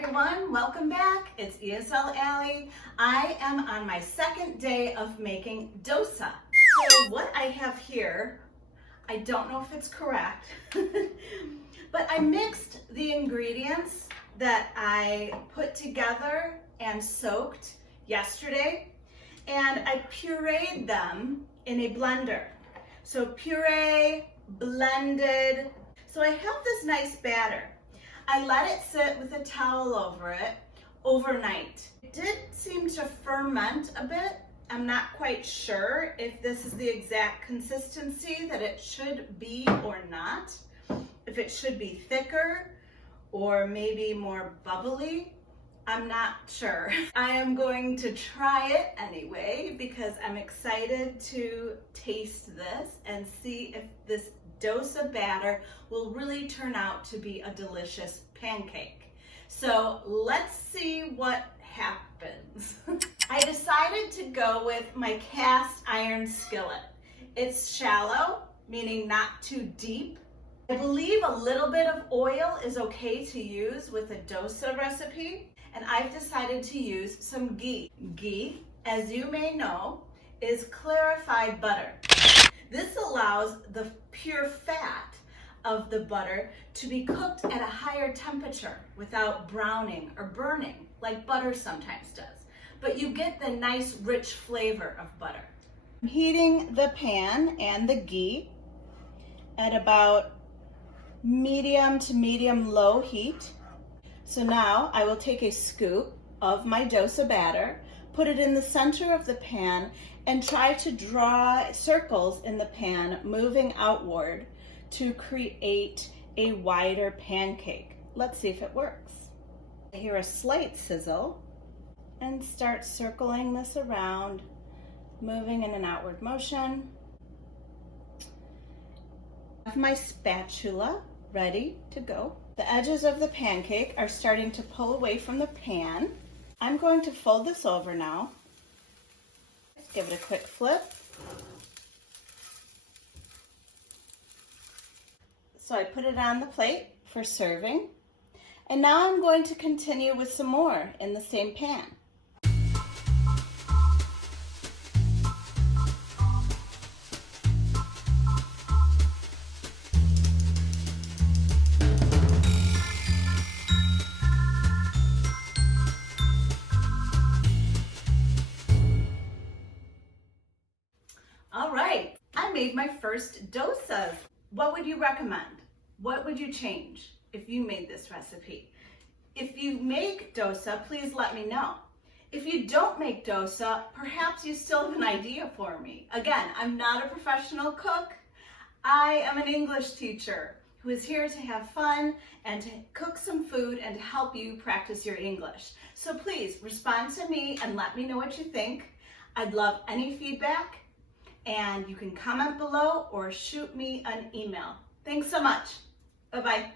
everyone, welcome back. It's ESL Allie. I am on my second day of making dosa. So what I have here, I don't know if it's correct, but I mixed the ingredients that I put together and soaked yesterday, and I pureed them in a blender. So puree, blended. So I have this nice batter. I let it sit with a towel over it overnight. It did seem to ferment a bit. I'm not quite sure if this is the exact consistency that it should be or not. If it should be thicker or maybe more bubbly. I'm not sure. I am going to try it anyway because I'm excited to taste this and see if this dosa batter will really turn out to be a delicious pancake. So let's see what happens. I decided to go with my cast iron skillet. It's shallow, meaning not too deep. I believe a little bit of oil is okay to use with a dosa recipe, and I've decided to use some ghee. Ghee, as you may know, is clarified butter. This allows the pure fat of the butter to be cooked at a higher temperature without browning or burning, like butter sometimes does. But you get the nice rich flavor of butter. I'm heating the pan and the ghee at about medium to medium low heat. So now I will take a scoop of my dosa batter, put it in the center of the pan, and try to draw circles in the pan, moving outward to create a wider pancake. Let's see if it works. I hear a slight sizzle and start circling this around, moving in an outward motion. I have my spatula ready to go. The edges of the pancake are starting to pull away from the pan. I'm going to fold this over now. Give it a quick flip. So I put it on the plate for serving. And now I'm going to continue with some more in the same pan. All right, I made my first dosas. What would you recommend? What would you change if you made this recipe? If you make dosa, please let me know. If you don't make dosa, perhaps you still have an idea for me. Again, I'm not a professional cook. I am an English teacher who is here to have fun and to cook some food and to help you practice your English. So please respond to me and let me know what you think. I'd love any feedback. And you can comment below or shoot me an email. Thanks so much. Bye-bye.